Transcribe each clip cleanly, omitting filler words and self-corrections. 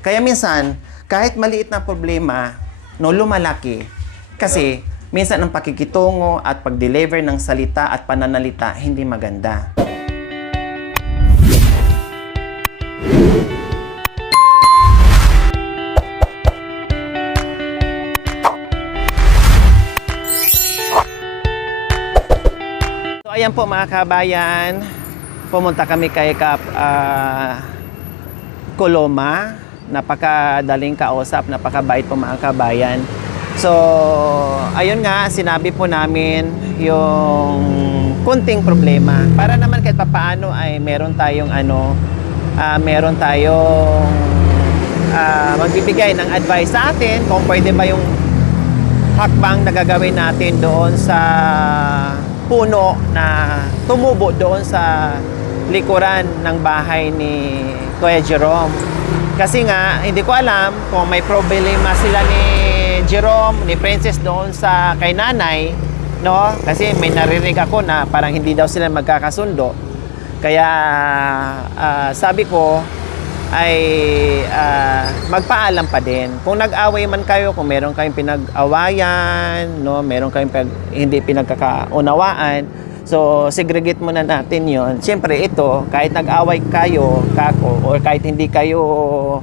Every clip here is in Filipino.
Kaya minsan, kahit maliit na problema, no, lumalaki. Kasi, minsan ang pakikitungo at pag-deliver ng salita at pananalita hindi maganda. So, ayan po mga kabayan, pumunta kami kay Kap Coloma. Napakadaling kausap, napakabait po mga kabayan. So, ayun nga, sinabi po namin yung kunting problema. Para naman kahit papaano ay meron tayong magbibigay ng advice sa atin kung pwede ba yung hakbang na gagawin natin doon sa puno na tumubo doon sa likuran ng bahay ni Kuya Jerome. Kasi nga, hindi ko alam kung may problema sila ni Jerome, ni Princess doon sa kay nanay, no? Kasi may naririnig ako na parang hindi daw sila magkakasundo. Kaya sabi ko ay magpaalam pa din. Kung nag-away man kayo, kung meron kayong pinag-awayan, no, meron kayong hindi pinagkakaunawaan, so segregate muna natin 'yon. Siyempre ito, kahit nag-away kayo, or kahit hindi kayo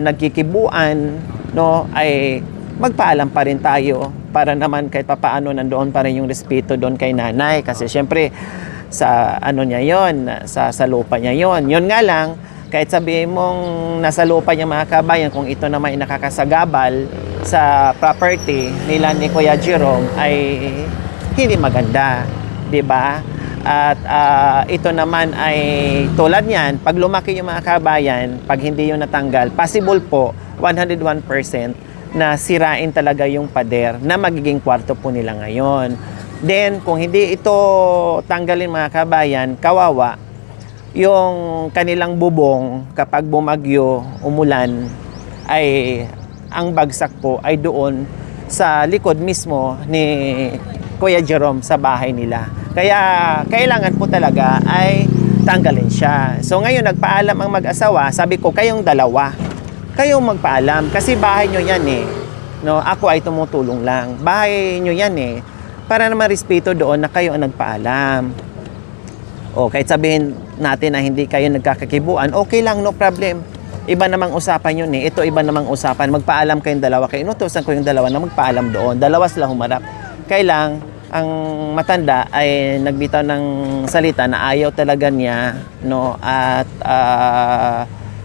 nagkikibuan, no, ay magpaalam pa rin tayo para naman kahit papaano nandoon pa rin yung respeto doon kay nanay. Kasi siyempre sa niya yon, sa lupa niya yon. Yon nga lang, kahit sabihin mong nasa lupa niya mga kabayan, kung ito naman ay nakakasagabal sa property nila ni Kuya Jerome, ay hindi maganda, 'di ba? At ito naman ay tulad niyan, pag lumaki yung mga kabayan, pag hindi yun natanggal, possible po 101% na sirain talaga yung pader na magiging kwarto po nila ngayon. Then, kung hindi ito tanggalin mga kabayan, kawawa, yung kanilang bubong kapag bumagyo, umulan, ay ang bagsak po ay doon sa likod mismo ni Kuya Jerome sa bahay nila. Kaya kailangan po talaga ay tanggalin siya. So ngayon nagpaalam ang mag-asawa, sabi ko kayong dalawa, kayong magpaalam kasi bahay nyo yan eh. No, ako ay tumutulong lang. Bahay nyo yan eh. Para naman respeto doon na kayo ang nagpaalam. O kahit sabihin natin na hindi kayo nagkakakibuan, okay lang, no problem. Iba namang usapan yun eh. Ito iba namang usapan. Magpaalam kayong dalawa. Kaya inutusan ko yung dalawa na magpaalam doon. Dalawa sila humarap. Kailang ang matanda ay nagbitaw ng salita na ayaw talaga niya, no, at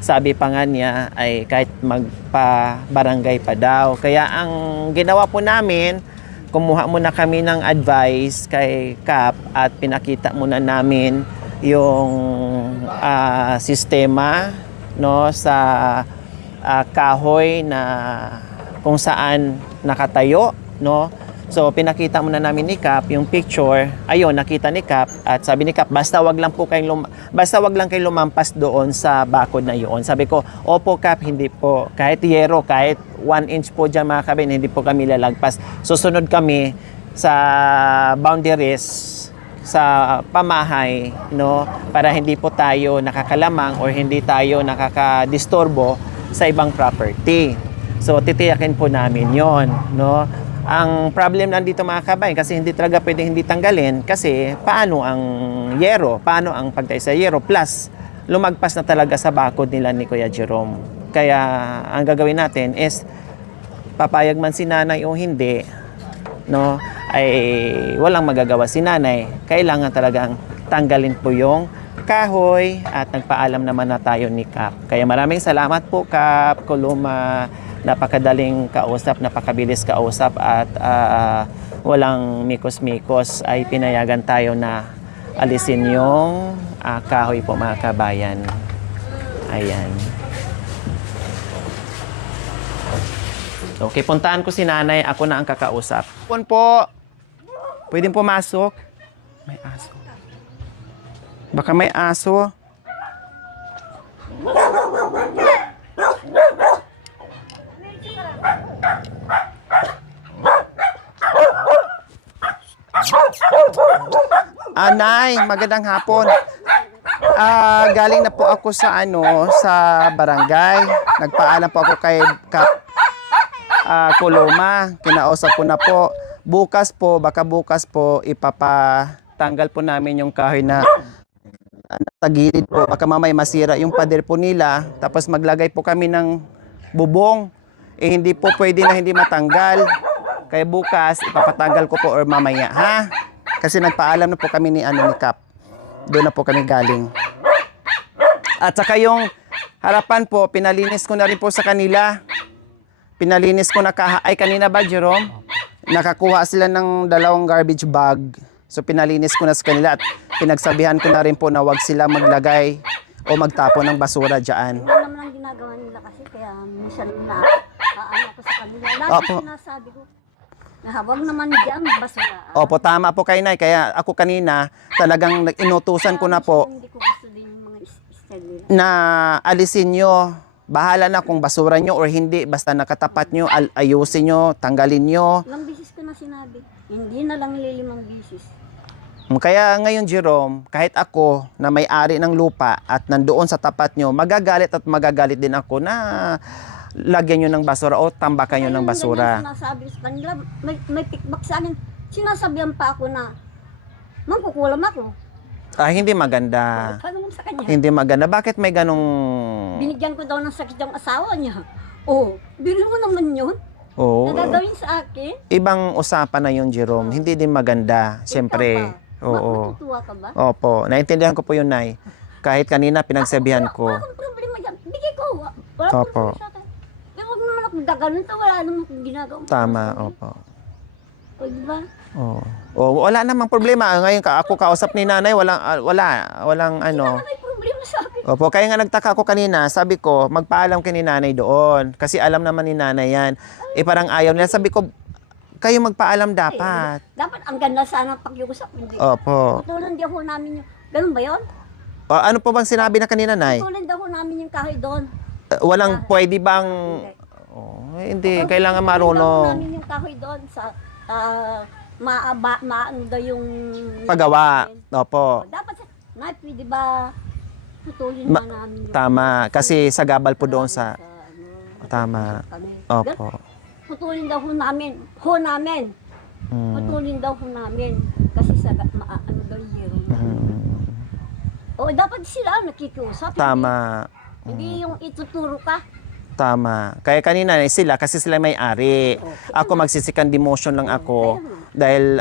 sabi pa nga niya ay kahit magpa-barangay pa daw. Kaya ang ginawa po namin, kumuha muna kami ng advice kay Kap at pinakita muna namin yung sistema, no, sa kahoy na kung saan nakatayo, no. So pinakita muna namin ni Kap yung picture. Ayun, nakita ni Kap at sabi ni Kap, basta wag lang kayo lumampas doon sa bakod na yun. Sabi ko, opo Kap, hindi po. Kahit yero, kahit 1 inch po dyan mga kabin, hindi po kami lalagpas. Susunod kami sa boundaries sa pamahay, no, para hindi po tayo nakakalamang or hindi tayo nakakadisturbo sa ibang property. So titiyakin po namin yon, no. Ang problem nandito mga kabayan, kasi hindi talaga pwedeng hindi tanggalin, kasi paano ang yero, paano ang pagtay sa yero, plus lumagpas na talaga sa bakod nila ni Kuya Jerome. Kaya ang gagawin natin is papayag man si nanay o hindi, no, ay walang magagawa si nanay. Kailangan talagang tanggalin po yung kahoy at nagpaalam naman na tayo ni Kap. Kaya maraming salamat po Kap Coloma. Napakadaling kausap, napakabilis kausap at walang mikos-mikos ay pinayagan tayo na alisin yung kahoy po mga kabayan. Ayan. Okay, puntahan ko si nanay. Ako na ang kakausap. Pon po. Pwedeng pumasok. May aso. Baka may aso. Anay, magandang hapon. Galing na po ako sa sa barangay. Nagpaalam po ako kay Kap Kuluma. Kinausap ko na po. Baka bukas po ipapatanggal po namin yung kahoy na sa gilid po. Baka mamaya masira yung pader po nila. Tapos maglagay po kami ng bubong. Hindi po pwede na hindi matanggal. Kaya bukas ipapatanggal ko po or mamaya, ha? Kasi nagpaalam na po kami ni Kap. Doon na po kami galing. At saka yung harapan po, pinalinis ko na rin po sa kanila. Pinalinis ko na kanina ba, Jerome? Nakakuha sila ng 2 garbage bag. So pinalinis ko na sa kanila at pinagsabihan ko na rin po na wag sila maglagay o magtapon ng basura dyan. Ano naman ang ginagawa nila kasi kaya minsan na ako sa kanila. Lagi sinasabi ko, huwag naman diyan basura. Opo, tama po kay Nay. Kaya ako kanina, talagang inutusan ko na po Hindi ko gusto din yung mga style nila. na alisin nyo. Bahala na kung basura nyo or hindi. Basta nakatapat nyo, ayusin nyo, tanggalin nyo. Ilang bisis ko na sinabi, hindi na lang 5 bisis. Kaya ngayon, Jerome, kahit ako na may-ari ng lupa at nandoon sa tapat nyo, magagalit at magagalit din ako na lagyan nyo ng basura o tambakan nyo ng basura. Sinasabi sa kanila, may pickback sa akin. Sinasabihan pa ako na, mangkukulam ako. Hindi maganda. Paano mo sa kanya? Hindi maganda. Bakit may ganong... Binigyan ko daw ng sakit yung asawa niya. Oh, bili mo naman yun. Oo. Nagagawin sa akin. Ibang usapan na yun, Jerome. Hindi din maganda. Siyempre. Oo. Matutuwa ka ba? Opo. Naintindihan ko po yun, Nay. Kahit kanina pinagsabihan ko. Wala akong problema yan. Bigay ko. Wala Opo. problema sa akin. Pero huwag naman ako gaganon to. Wala naman akong ginagawa. Tama, opo. O, diba? Oo. Wala namang problema. Ngayon ako kausap ni Nanay, walang ano. May problema sa akin. Opo, kaya nga nagtaka ako kanina, sabi ko, magpaalam kay ni Nanay doon. Kasi alam naman ni Nanay yan. Parang ayaw nila. Sabi ko, kayo magpaalam dapat. Dapat ang ganda sana pag-iusap. Hindi. Opo. Putulan daw ho namin yung... Ganun ba yun? Ano po bang sinabi na kanina, Nay? Putulan daw ho namin yung kahoy doon. Walang pwede bang... Hindi, kailangan marunong. Putulan namin yung kahoy doon sa... maano daw yung... Paggawa. Opo. Dapat, pwede ba putulin na namin yung... Tama. Kasi sagabal po doon sa... ano, Tama. kami. Opo. Putulin daw ho namin. Putulin daw ho namin. Kasi ano daw yung... O, dapat sila nakikiusap. Tama. Hindi yung ituturo ka. Tama. Kaya kanina sila, kasi sila may-ari. Ako magsisikan demotion lang ako. Dahil,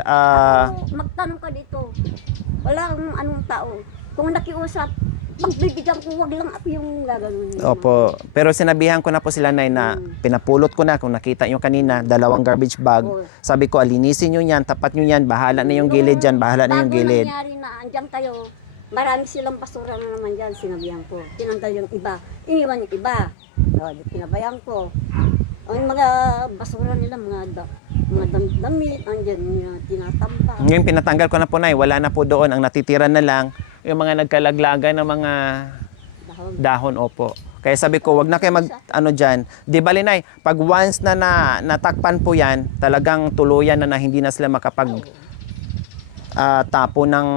Magtanong ka dito. Wala kang anong tao. Kung nakiusap, magbibigyan ko, wag lang ako yung gagawin. opo. Pero sinabihan ko na po sila, Nay, na pinapulot ko na. Kung nakita nyo kanina, 2 garbage bag. Sabi ko, alinisin nyo yan, tapat nyo yan, bahala na yung gilid dyan, bahala na yung gilid. Bago nangyari na andyan tayo, marami silang basura na naman dyan, sinabihan ko. Tinanggal yung iba, iniwan yung iba. O, pinabayaan ko. Ang mga basura nila, mga damit, andyan, tinatampa. Ngayon pinatanggal ko na po, Nay. Wala na po doon. Ang natitira na lang, yung mga nagkalaglagan ng mga dahon, opo. Kaya sabi ko, wag na kayo dyan. Di bali, Nay, pag once na natakpan po yan, talagang tuluyan na hindi na sila makapag tapo ng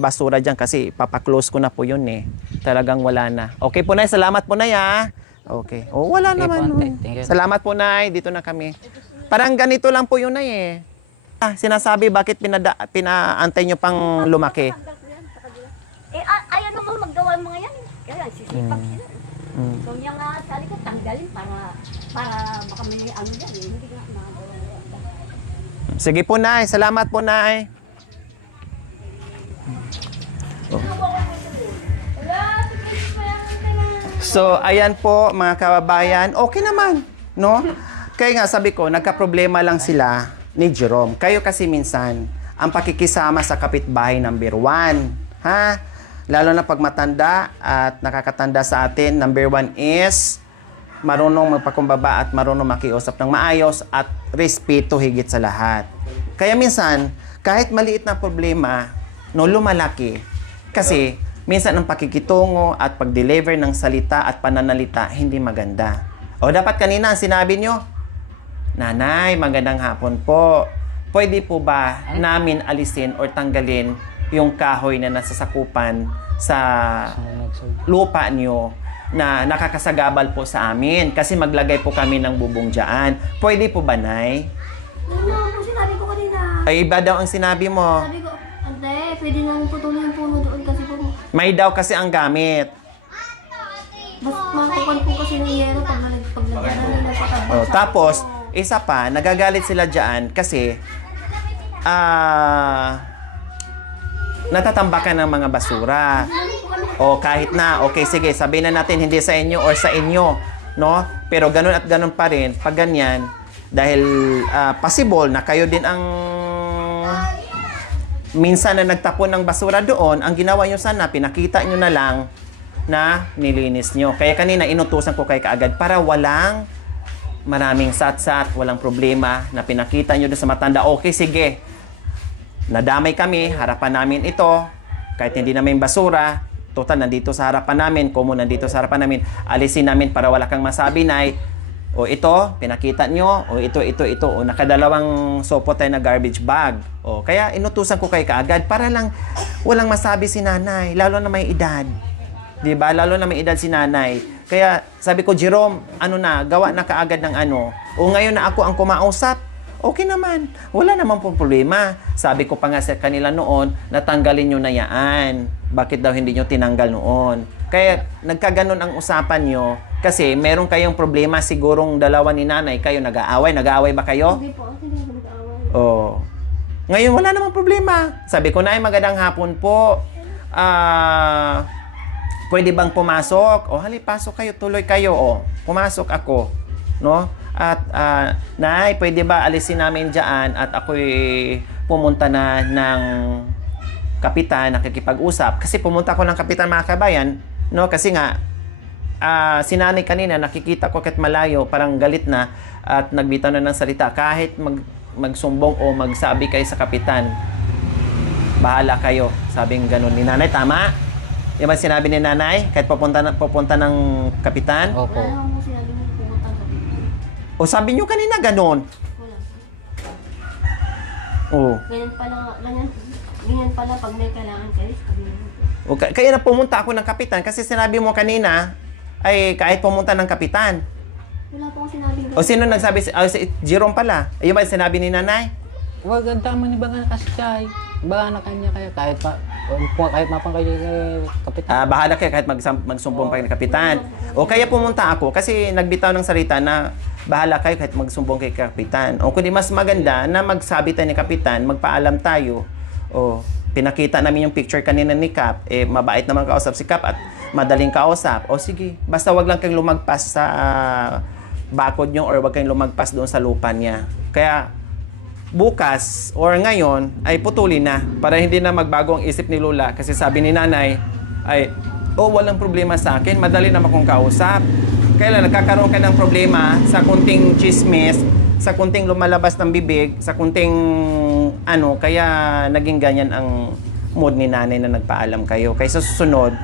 basura dyan kasi papaklose ko na po yun eh. Talagang wala na. Okay po, Nay. Salamat po, Nay, ha? Okay. Wala Okay naman. po, thank you. Salamat po, Nay. Dito na kami. Parang ganito lang po yun, Nay, eh. Sinasabi, bakit pinaantay nyo pang lumaki? Tanggal ko yan, sa kabila. Ayaw naman maggawa ng mga yan. Kaya sisipag sila. So yung sa likod, tanggalin para makamili ano yan. Hindi nga nakagawa yan. Sige po, Nay. Salamat po, Nay. So, ayan po, mga kababayan. Okay naman, no? Kaya nga, sabi ko, nagka-problema lang sila ni Jerome. Kayo kasi minsan, ang pakikisama sa kapitbahay number 1. Ha? Lalo na pag matanda at nakakatanda sa atin, number 1 is marunong magpakumbaba at marunong makiusap ng maayos at respeto higit sa lahat. Kaya minsan, kahit maliit na problema, no, lumalaki. Kasi, minsan ang pakikitungo at pag-deliver ng salita at pananalita hindi maganda. O dapat kanina ang sinabi nyo, Nanay, magandang hapon po. Pwede po ba namin alisin or tanggalin yung kahoy na nasasakupan sa lupa nyo na nakakasagabal po sa amin kasi maglagay po kami ng bubong dyan. Pwede po ba, Nay? Ano po sinabi ko kanina? Ay, iba daw ang sinabi mo. Sabi ko, ante, pwede nang putulin yung puno doon kasi po, May daw kasi ang gamit. mas makukuhan po kasi ng yero pag naglagyan na nila sa tabak. Oh, tapos, isa pa, nagagalit sila dyan kasi natatambakan ng mga basura. O kahit na, okay, sige, sabihin na natin hindi sa inyo or sa inyo, no? Pero ganun at ganun pa rin, pag ganyan, dahil possible na kayo din ang minsan na nagtapon ng basura doon, ang ginawa nyo sana, pinakita nyo na lang na nilinis nyo. Kaya kanina, inutusan ko kay kaagad para walang maraming sat-sat, walang problema na pinakita nyo doon sa matanda. Okay, sige. Nadamay kami, harapan namin ito. Kahit hindi namin basura, total, nandito sa harapan namin, common nandito sa harapan namin, alisin namin para wala kang masabi na, o ito, pinakita nyo, o ito, o nakadalawang sopo tayo na garbage bag. O, kaya inutusan ko kay kaagad para lang walang masabi si nanay, lalo na may edad. Diba? Lalo na may edad si nanay. Kaya sabi ko, Jerome, gawa na kaagad ng ano. O ngayon na ako ang kumausap, okay naman. Wala naman pong problema. Sabi ko pa nga sa kanila noon, natanggalin nyo na yan. Bakit daw hindi nyo tinanggal noon? Kaya nagkaganon ang usapan nyo kasi meron kayong problema sigurong dalawa ni nanay. Kayo nag-aaway. Nag-aaway ba kayo? Hindi po, hindi ako nag-aaway. Oh. Ngayon wala namang problema. Sabi ko na, magandang hapon po. Pwede bang pumasok? O, pasok kayo, tuloy kayo. O, pumasok ako. No? At, Nay, pwede ba alisin namin dyan at ako'y pumunta na ng kapitan, nakikipag-usap. Kasi pumunta ko ng kapitan, mga kabayan, no? Kasi nga, si nanay kanina, nakikita ko kahit malayo, parang galit na at nagbitaw na ng salita. Kahit magsumbong o magsabi kayo sa kapitan, bahala kayo. Sabing ganun ni nanay, tama? Yung ba sinabi ni nanay? Kahit pupunta ng kapitan? Wala Opo. naman po sinabi mo pumunta sa dito. O sabi nyo kanina ganun? Wala. O. Ganyan pala pag may kailangan kayo, sabi mo. O kaya na pumunta ako ng kapitan kasi sinabi mo kanina ay kahit pumunta ng kapitan. Wala po akong sinabi. O sino nagsabi? Si Jerome pala. Ayun ba sinabi ni nanay? Wag ang tama ni Bangan kasi chay. Baga na kanya kaya kahit mapang kayo kapitan. Bahala kayo kahit magsumbong pa kayo ng kapitan. O kaya pumunta ako kasi nagbitaw ng salita na bahala kayo kahit magsumbong kay kapitan. O kundi mas maganda na magsabi tayo ni kapitan, magpaalam tayo. O pinakita namin yung picture kanina ni Kap, mabait naman kausap si Kap at madaling kausap. O sige, basta wag lang kayong lumagpas sa bakod nyo or wag kayong lumagpas doon sa lupa niya. Kaya bukas or ngayon ay putulin na para hindi na magbago ang isip ni Lola kasi sabi ni nanay ay walang problema sa akin, madali naman akong kausap. Kaya lang nagkakaroon ka ng problema sa kunting chismis, sa kunting lumalabas ng bibig, sa kunting kaya naging ganyan ang mood ni nanay na nagpaalam kayo. Kaya sa susunod,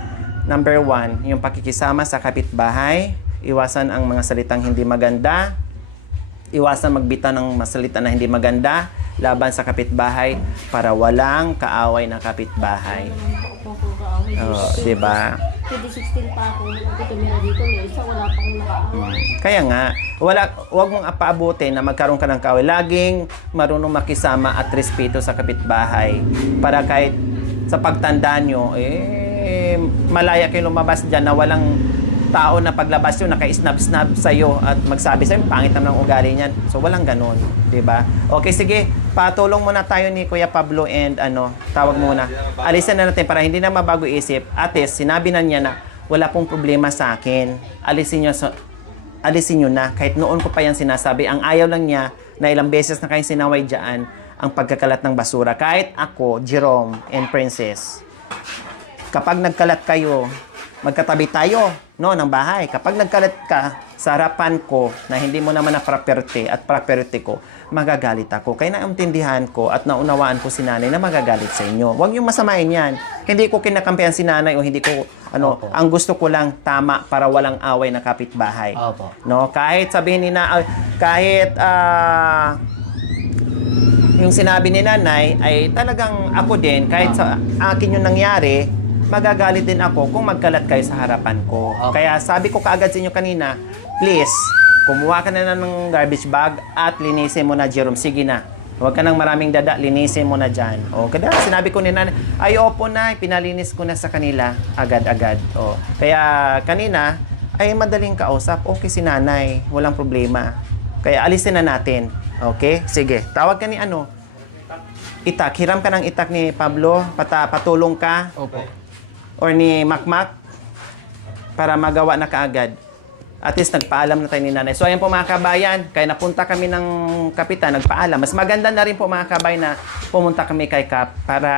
number 1, yung pakikisama sa kapitbahay, iwasan ang mga salitang hindi maganda, iwasan magbitaw ng masalita na hindi maganda laban sa kapitbahay para walang kaaway na kapitbahay. Di ba? 2016 pa ako tumira dito, may isa wala pa akong nakaaway. Kaya nga, wag mong apaabutin na magkaroon ka ng kaaway. Laging marunong makisama at respeto sa kapitbahay para kahit sa pagtanda nyo, malaya kayo lumabas dyan na walang tao na paglabas yun, naka-snap-snap sa'yo at magsabi sa'yo, pangit naman ang ugali niyan. So, walang ganun. Diba? Okay, sige. Patulong muna tayo ni Kuya Pablo and tawag muna. Alisan na natin para hindi na mabago isip. Ate, sinabi na niya na wala pong problema sa akin. Alisin nyo na. Kahit noon ko pa yan sinasabi. Ang ayaw lang niya na ilang beses na kayong sinaway dyan ang pagkakalat ng basura. Kahit ako, Jerome and Princess, kapag nagkalat kayo, magkatabi tayo ng bahay. Kapag nagkalat ka sa harapan ko na hindi mo naman na property ko, magagalit ako. Kaya naintindihan ko at naunawaan ko si nanay na magagalit sa inyo. Huwag yung masamain yan. Hindi ko kinakampihan si nanay o hindi ko, Opo. ang gusto ko lang tama para walang away na kapitbahay. Opo. No? Kahit sabihin ni na, kahit yung sinabi ni nanay ay talagang ako din, kahit sa akin yung nangyari, magagalit din ako kung magkalat kayo sa harapan ko. Okay. Kaya sabi ko kaagad sa inyo kanina, please, kumuha ka na ng garbage bag at linisin mo na, Jerome. Sige na. Huwag ka nang maraming dada, linisin mo na dyan. O, kaya sinabi ko ni nanay, ay opo na, pinalinis ko na sa kanila agad-agad. O, kaya kanina, ay madaling kausap. Okay si nanay, walang problema. Kaya alisin na natin. Okay? Sige, tawag ka ni ano? Itak. Hiram ka ng itak ni Pablo. Patulong ka. Opo. Or ni Makmak para magawa na kaagad. At least nagpaalam na tayo ni nanay. So ayan po mga kabayan, kaya napunta kami ng kapitan, nagpaalam. Mas maganda na rin po mga kabayan na pumunta kami kay Kap para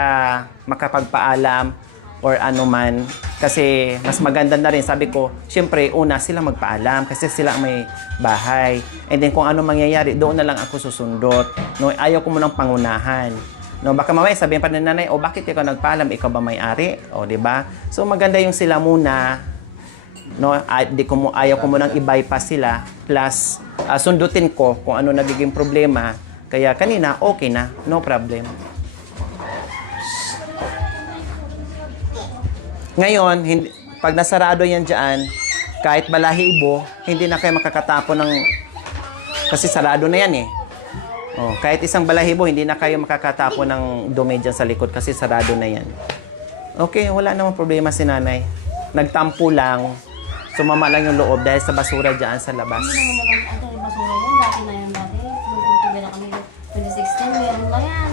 makapagpaalam or ano man. Kasi mas maganda na rin, sabi ko, syempre una sila magpaalam kasi sila ang may bahay. And then kung ano mangyayari, doon na lang ako susundot. No, ayaw ko munang pangunahan. No, baka mamaya sabihin pa ng nanay, "O bakit ikaw nagpaalam? Ikaw ba may-ari?" O, 'di ba? So maganda yung sila muna. No, ayaw ko munang i-bypass sila. Plus sundutin ko kung ano nagiging problema. Kaya kanina okay na, no problem. Ngayon, pag nasarado yan dyan, kahit balahibo, hindi na kayo makakatapon ng... Kasi sarado na yan eh. Oh, kahit isang balahibo, hindi na kayo makakatapon ng dumi dyan sa likod kasi sarado na yan. Okay, wala namang problema si nanay. Nagtampo lang, sumama lang yung loob dahil sa basura dyan sa labas. Hindi naman naman ito, yung basura yan. Dati na yan dati. Nung kumtubi na kami 2016, meron na yan.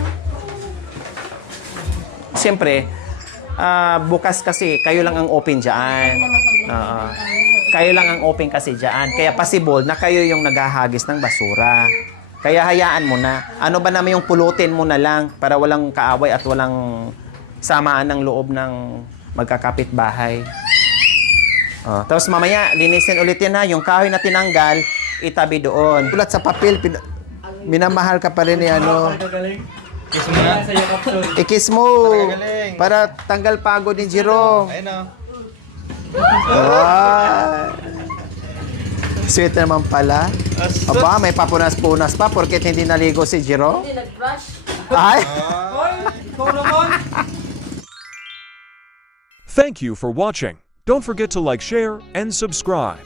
Siyempre, bukas kasi kayo lang ang open dyan. Kayo lang ang open kasi dyan. Kaya possible na kayo yung naghahagis ng basura. Kaya hayaan mo na. Ano ba naman yung pulutin mo na lang para walang kaaway at walang samaan ng loob ng magkakapit-bahay. Tapos mamaya, linisin ulit yan ha. Yung kahoy na tinanggal, itabi doon. Ulat sa papel, minamahal ka pa rin ni ano. Kiss mo na sa iyo, Kapsul. Ikis mo para tanggal pagod ni Jerome. Ayun o. Ah. Sweet naman pala. Aba, may papunas-punas pa porket hindi naligo si Jerome. Hindi nag-brush. Ay! Thank you for watching. Don't forget to like, share, and subscribe.